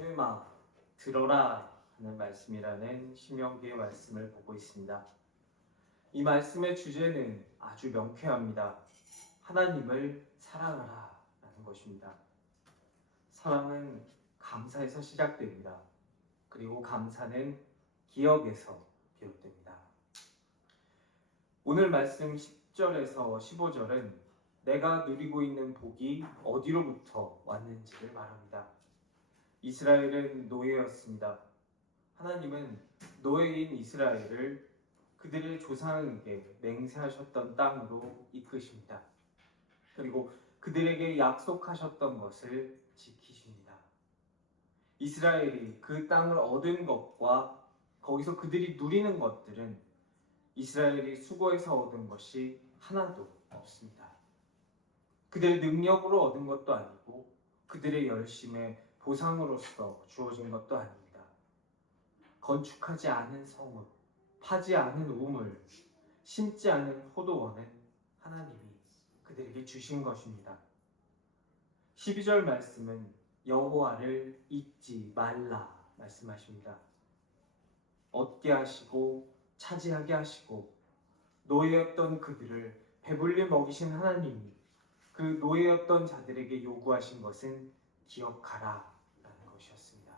쉐마 들어라 하는 말씀이라는 신명기의 말씀을 보고 있습니다. 이 말씀의 주제는 아주 명쾌합니다. 하나님을 사랑하라 라는 것입니다. 사랑은 감사에서 시작됩니다. 그리고 감사는 기억에서 비롯됩니다. 오늘 말씀 10절에서 15절은 내가 누리고 있는 복이 어디로부터 왔는지를 말합니다. 이스라엘은 노예였습니다. 하나님은 노예인 이스라엘을 그들의 조상에게 맹세하셨던 땅으로 이끄십니다. 그리고 그들에게 약속하셨던 것을 지키십니다. 이스라엘이 그 땅을 얻은 것과 거기서 그들이 누리는 것들은 이스라엘이 수고해서 얻은 것이 하나도 없습니다. 그들의 능력으로 얻은 것도 아니고 그들의 열심의 보상으로서 주어진 것도 아닙니다. 건축하지 않은 성읍, 파지 않은 우물, 심지 않은 포도원은 하나님이 그들에게 주신 것입니다. 12절 말씀은 여호와를 잊지 말라 말씀하십니다. 얻게 하시고 차지하게 하시고 노예였던 그들을 배불리 먹이신 하나님이 그 노예였던 자들에게 요구하신 것은 기억하라 라는 것이었습니다.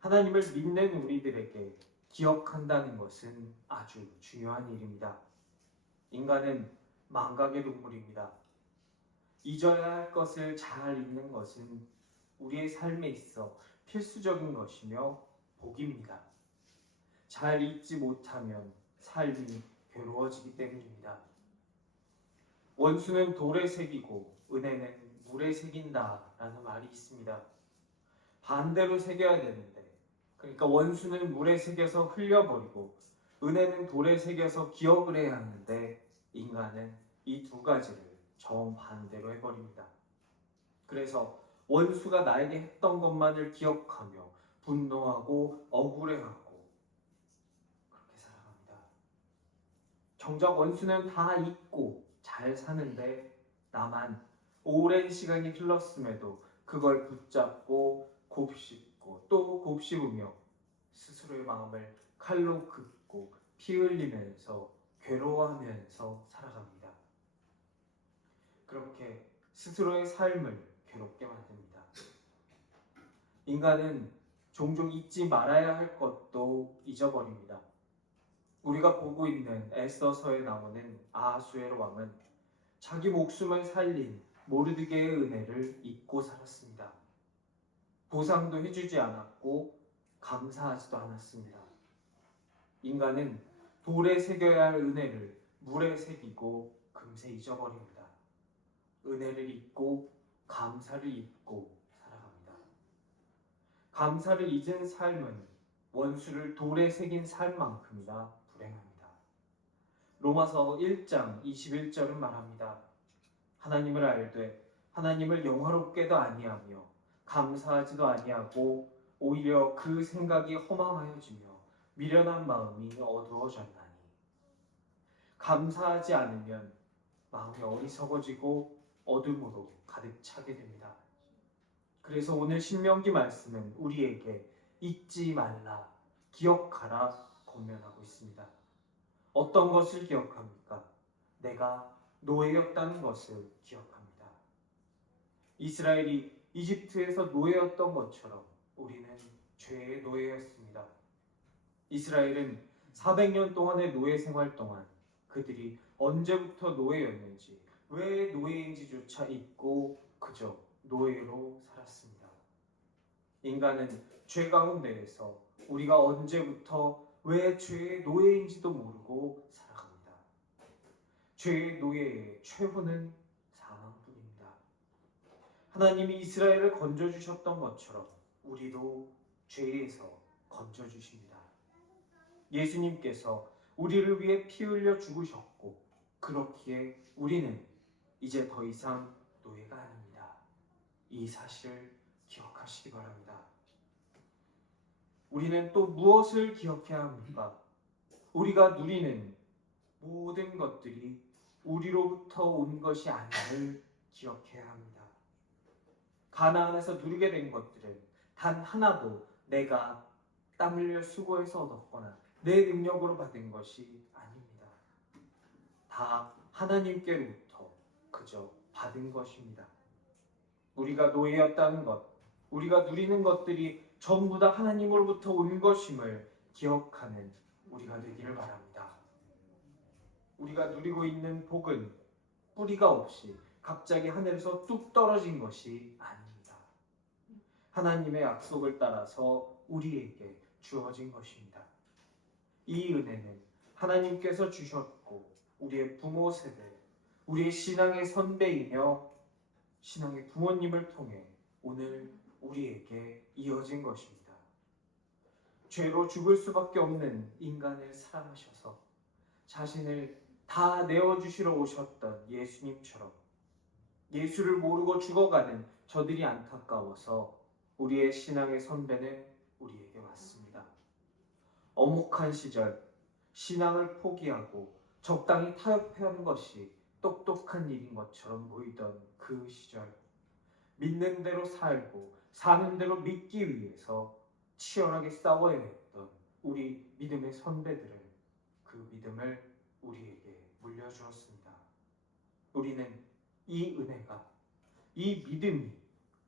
하나님을 믿는 우리들에게 기억한다는 것은 아주 중요한 일입니다. 인간은 망각의 동물입니다. 잊어야 할 것을 잘 잊는 것은 우리의 삶에 있어 필수적인 것이며 복입니다. 잘 잊지 못하면 삶이 괴로워지기 때문입니다. 원수는 돌에 새기고 은혜는 물에 새긴다 라는 말이 있습니다. 반대로 새겨야 되는데, 그러니까 원수는 물에 새겨서 흘려버리고 은혜는 돌에 새겨서 기억을 해야 하는데 인간은 이 두 가지를 정반대로 해버립니다. 그래서 원수가 나에게 했던 것만을 기억하며 분노하고 억울해하고 그렇게 살아갑니다. 정작 원수는 다 잊고 잘 사는데 나만 오랜 시간이 흘렀음에도 그걸 붙잡고 곱씹고 또 곱씹으며 스스로의 마음을 칼로 긋고 피 흘리면서 괴로워하면서 살아갑니다. 그렇게 스스로의 삶을 괴롭게 만듭니다. 인간은 종종 잊지 말아야 할 것도 잊어버립니다. 우리가 보고 있는 에스더서에 나오는 아하수에로 왕은 자기 목숨을 살린 모르드게의 은혜를 잊고 살았습니다. 보상도 해주지 않았고 감사하지도 않았습니다. 인간은 돌에 새겨야 할 은혜를 물에 새기고 금세 잊어버립니다. 은혜를 잊고 감사를 잊고 살아갑니다. 감사를 잊은 삶은 원수를 돌에 새긴 삶만큼이나 불행합니다. 로마서 1장 21절은 말합니다. 하나님을 알되 하나님을 영화롭게도 아니하며 감사하지도 아니하고 오히려 그 생각이 허망하여지며 미련한 마음이 어두워졌나니. 감사하지 않으면 마음이 어리석어지고 어둠으로 가득 차게 됩니다. 그래서 오늘 신명기 말씀은 우리에게 잊지 말라, 기억하라 권면하고 있습니다. 어떤 것을 기억합니까? 내가 노예였다는 것을 기억합니다. 이스라엘이 이집트에서 노예였던 것처럼 우리는 죄의 노예였습니다. 이스라엘은 400년 동안의 노예 생활 동안 그들이 언제부터 노예였는지, 왜 노예인지조차 잊고 그저 노예로 살았습니다. 인간은 죄 가운데에서 우리가 언제부터 왜 죄의 노예인지도 모르고 살아갑니다. 죄의 노예의 최후는 사망뿐입니다. 하나님이 이스라엘을 건져주셨던 것처럼 우리도 죄에서 건져주십니다. 예수님께서 우리를 위해 피 흘려 죽으셨고 그렇기에 우리는 이제 더 이상 노예가 아닙니다. 이 사실을 기억하시기 바랍니다. 우리는 또 무엇을 기억해야 합니까? 우리가 누리는 모든 것들이 우리로부터 온 것이 아님을 기억해야 합니다. 가나안에서 누리게 된 것들은 단 하나도 내가 땀 흘려 수고해서 얻었거나 내 능력으로 받은 것이 아닙니다. 다 하나님께로부터 그저 받은 것입니다. 우리가 노예였다는 것, 우리가 누리는 것들이 전부 다 하나님으로부터 온 것임을 기억하는 우리가 되기를 바랍니다. 우리가 누리고 있는 복은 뿌리가 없이 갑자기 하늘에서 뚝 떨어진 것이 아닙니다. 하나님의 약속을 따라서 우리에게 주어진 것입니다. 이 은혜는 하나님께서 주셨고 우리의 부모 세대, 우리의 신앙의 선배이며 신앙의 부모님을 통해 오늘 우리에게 이어진 것입니다. 죄로 죽을 수밖에 없는 인간을 사랑하셔서 자신을 다 내어주시러 오셨던 예수님처럼 예수를 모르고 죽어가는 저들이 안타까워서 우리의 신앙의 선배는 우리에게 왔습니다. 엄혹한 시절 신앙을 포기하고 적당히 타협하는 것이 똑똑한 일인 것처럼 보이던 그 시절, 믿는 대로 살고 사는 대로 믿기 위해서 치열하게 싸워야 했던 우리 믿음의 선배들은 그 믿음을 우리에게 물려주었습니다. 우리는 이 은혜가, 이 믿음이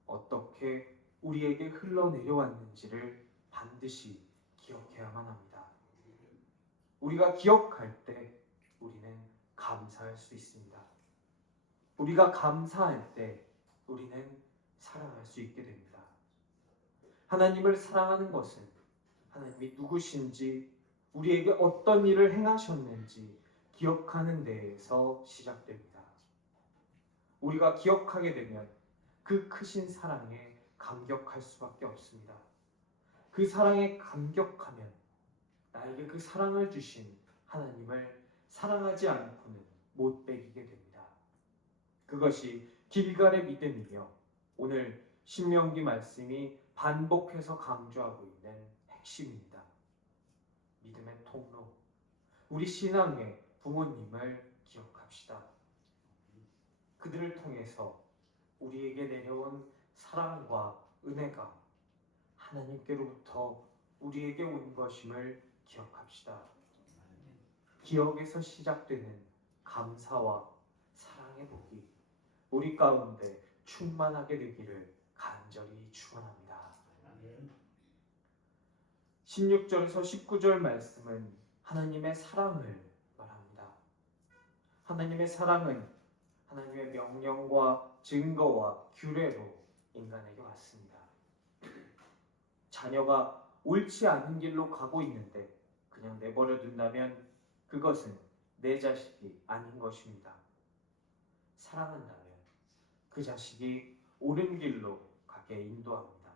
어떻게 우리에게 흘러내려왔는지를 반드시 기억해야만 합니다. 우리가 기억할 때 우리는 감사할 수 있습니다. 우리가 감사할 때 우리는 사랑할 수 있게 됩니다. 하나님을 사랑하는 것은 하나님이 누구신지, 우리에게 어떤 일을 행하셨는지 기억하는 데에서 시작됩니다. 우리가 기억하게 되면 그 크신 사랑에 감격할 수밖에 없습니다. 그 사랑에 감격하면 나에게 그 사랑을 주신 하나님을 사랑하지 않고는 못 배기게 됩니다. 그것이 길갈의 믿음이며 오늘 신명기 말씀이 반복해서 강조하고 있는 핵심입니다. 믿음의 통로, 우리 신앙의 부모님을 기억합시다. 그들을 통해서 우리에게 내려온 사랑과 은혜가 하나님께로부터 우리에게 온 것임을 기억합시다. 기억에서 시작되는 감사와 사랑의 복이 우리 가운데 충만하게 되기를 간절히 축원합니다. 16절에서 19절 말씀은 하나님의 사랑을 말합니다. 하나님의 사랑은 하나님의 명령과 증거와 규례로 인간에게 왔습니다. 자녀가 옳지 않은 길로 가고 있는데 그냥 내버려 둔다면 그것은 내 자식이 아닌 것입니다. 사랑한다면 그 자식이 옳은 길로 가게 인도합니다.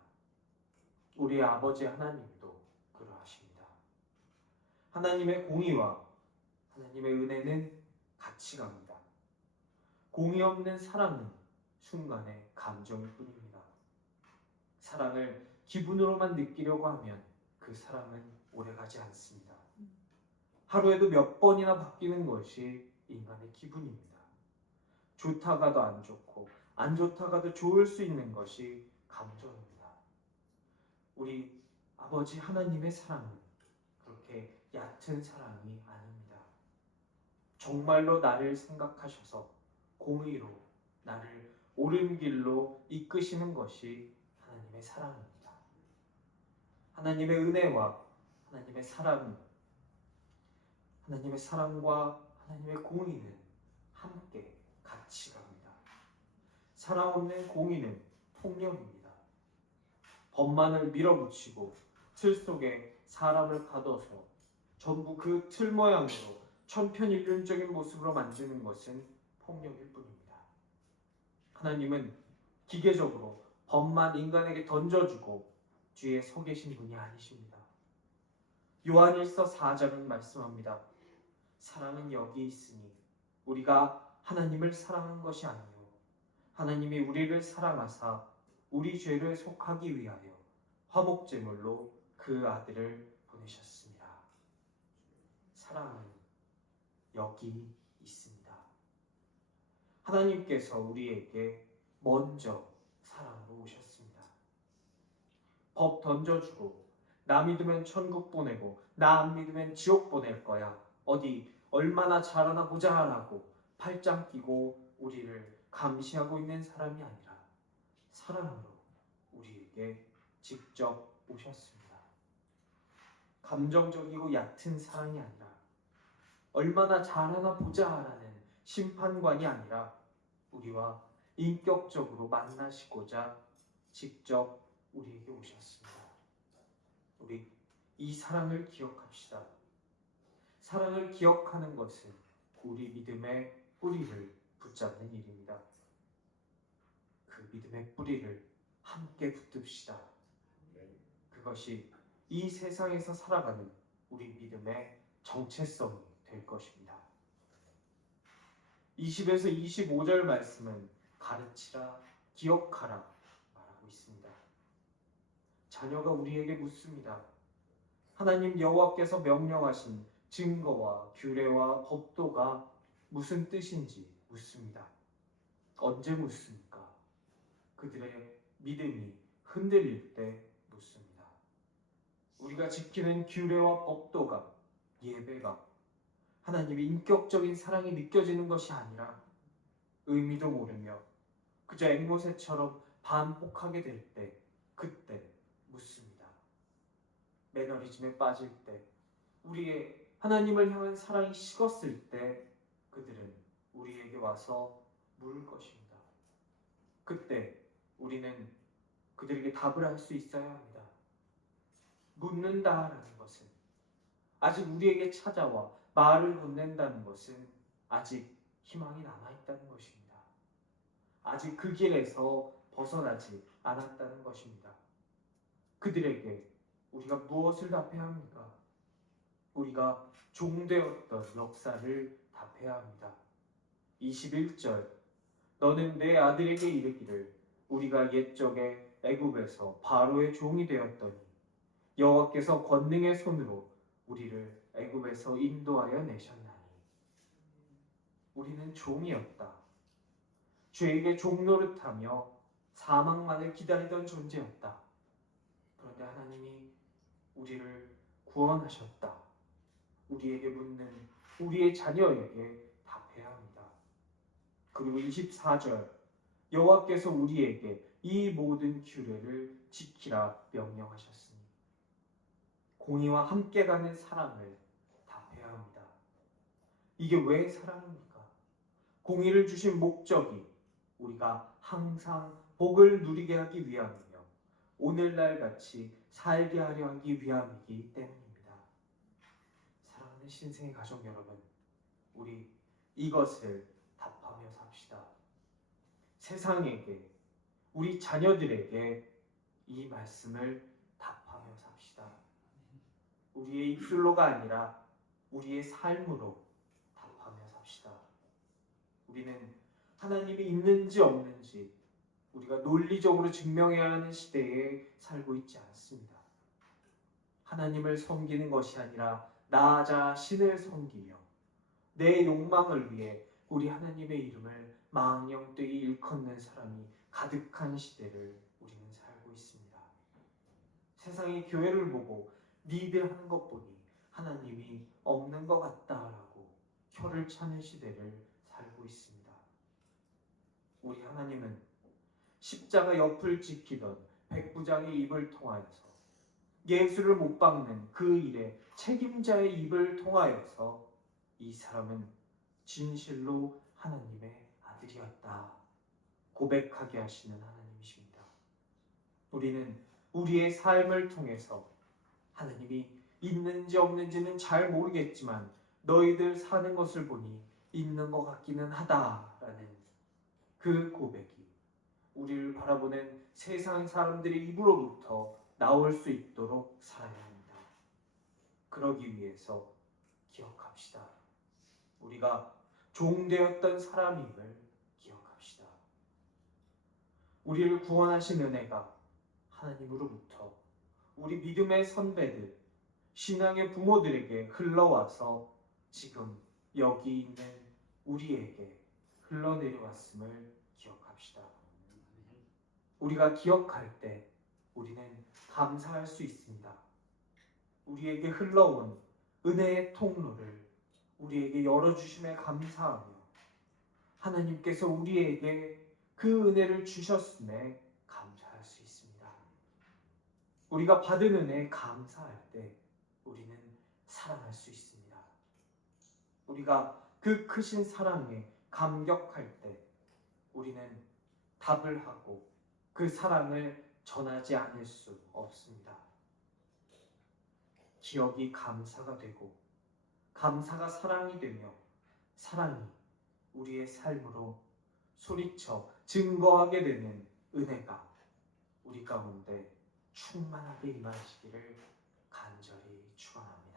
우리 아버지 하나님도 그러하십니다. 하나님의 공의와 하나님의 은혜는 같이 갑니다. 공의 없는 사랑은 순간의 감정일 뿐입니다. 사랑을 기분으로만 느끼려고 하면 그 사랑은 오래가지 않습니다. 하루에도 몇 번이나 바뀌는 것이 인간의 기분입니다. 좋다가도 안 좋고 안 좋다가도 좋을 수 있는 것이 감정입니다. 우리 아버지 하나님의 사랑은 그렇게 얕은 사랑이 아닙니다. 정말로 나를 생각하셔서 공의로 나를 옳은 길로 이끄시는 것이 하나님의 사랑입니다. 하나님의 은혜와 하나님의 사랑, 하나님의 사랑과 하나님의 공의는 함께 같이 갑니다. 사랑 없는 공의는 폭력입니다. 법만을 밀어붙이고 틀 속에 사람을 가둬서 전부 그 틀 모양으로 천편일률적인 모습으로 만드는 것은 폭력일 뿐입니다. 하나님은 기계적으로 법만 인간에게 던져주고 뒤에 서 계신 분이 아니십니다. 요한일서 4장은 말씀합니다. 사랑은 여기 있으니 우리가 하나님을 사랑한 것이 아니요 하나님이 우리를 사랑하사 우리 죄를 속하기 위하여 화목제물로 그 아들을 보내셨습니다. 사랑은 여기 있습니다. 하나님께서 우리에게 먼저 사랑으로 오셨습니다. 법 던져주고 나 믿으면 천국 보내고 나 안 믿으면 지옥 보낼 거야. 어디 얼마나 잘하나 보자 하라고 팔짱 끼고 우리를 감시하고 있는 사람이 아니라 사랑으로 우리에게 직접 오셨습니다. 감정적이고 얕은 사랑이 아니라 얼마나 잘하나 보자 하라는 심판관이 아니라 우리와 인격적으로 만나시고자 직접 우리에게 오셨습니다. 우리 이 사랑을 기억합시다. 사랑을 기억하는 것은 우리 믿음의 뿌리를 붙잡는 일입니다. 그 믿음의 뿌리를 함께 붙듭시다. 그것이 이 세상에서 살아가는 우리 믿음의 정체성이 될 것입니다. 20에서 25절 말씀은 가르치라, 기억하라 말하고 있습니다. 자녀가 우리에게 묻습니다. 하나님 여호와께서 명령하신 증거와 규례와 법도가 무슨 뜻인지 묻습니다. 언제 묻습니까? 그들의 믿음이 흔들릴 때 묻습니다. 우리가 지키는 규례와 법도가, 예배가 하나님의 인격적인 사랑이 느껴지는 것이 아니라 의미도 모르며 그저 앵무새처럼 반복하게 될 때, 그때 묻습니다. 매너리즘에 빠질 때, 우리의 하나님을 향한 사랑이 식었을 때 그들은 우리에게 와서 물을 것입니다. 그때 우리는 그들에게 답을 할 수 있어야 합니다. 묻는다라는 것은, 아직 우리에게 찾아와 말을 건넨다는 것은 아직 희망이 남아있다는 것입니다. 아직 그 길에서 벗어나지 않았다는 것입니다. 그들에게 우리가 무엇을 답해야 합니까? 우리가 종되었던 역사를 답해야 합니다. 21절, 너는 내 아들에게 이르기를 우리가 옛적에 애굽에서 바로의 종이 되었더니 여호와께서 권능의 손으로 우리를 애굽에서 인도하여 내셨나니. 우리는 종이었다. 죄에게 종노릇하며 사망만을 기다리던 존재였다. 그런데 하나님이 우리를 구원하셨다. 우리에게 묻는 우리의 자녀에게 답해야 합니다. 그리고 24절, 여호와께서 우리에게 이 모든 규례를 지키라 명령하셨으니 공의와 함께 가는 사랑을 답해야 합니다. 이게 왜 사랑입니까? 공의를 주신 목적이 우리가 항상 복을 누리게 하기 위함이며 오늘날 같이 살게 하려 하기 위함이기 때문입니다. 사랑하는 신생의 가족 여러분, 우리 이것을 답하며 삽시다. 세상에게, 우리 자녀들에게 이 말씀을 답하며 삽시다. 우리의 입술로가 아니라 우리의 삶으로 답하며 삽시다. 우리는 하나님이 있는지 없는지 우리가 논리적으로 증명해야 하는 시대에 살고 있지 않습니다. 하나님을 섬기는 것이 아니라 나 자신을 섬기며 내 욕망을 위해 우리 하나님의 이름을 망령되이 일컫는 사람이 가득한 시대를 우리는 살고 있습니다. 세상이 교회를 보고 니들 하는 것 보니 하나님이 없는 것 같다라고 혀를 차는 시대를 살고 있습니다. 우리 하나님은 십자가 옆을 지키던 백부장의 입을 통하여서 예수를 못 박는 그 일에 책임자의 입을 통하여서 이 사람은 진실로 하나님의 아들이었다 고백하게 하시는 하나님이십니다. 우리는 우리의 삶을 통해서 하나님이 있는지 없는지는 잘 모르겠지만 너희들 사는 것을 보니 있는 것 같기는 하다라는 그 고백이 우리를 바라보는 세상 사람들의 입으로부터 나올 수 있도록 살아야 합니다. 그러기 위해서 기억합시다. 우리가 종되었던 사람임을 기억합시다. 우리를 구원하신 은혜가 하나님으로부터 우리 믿음의 선배들, 신앙의 부모들에게 흘러와서 지금 여기 있는 우리에게 흘러내려왔음을 기억합시다. 우리가 기억할 때 우리는 감사할 수 있습니다. 우리에게 흘러온 은혜의 통로를 우리에게 열어주심에 감사하며 하나님께서 우리에게 그 은혜를 주셨음에 감사할 수 있습니다. 우리가 받은 은혜에 감사할 때 우리는 살아날 수 있습니다. 우리가 그 크신 사랑에 감격할 때 우리는 답을 하고 그 사랑을 전하지 않을 수 없습니다. 기억이 감사가 되고 감사가 사랑이 되며 사랑이 우리의 삶으로 소리쳐 증거하게 되는 은혜가 우리 가운데 충만하게 임하시기를 간절히 축원합니다.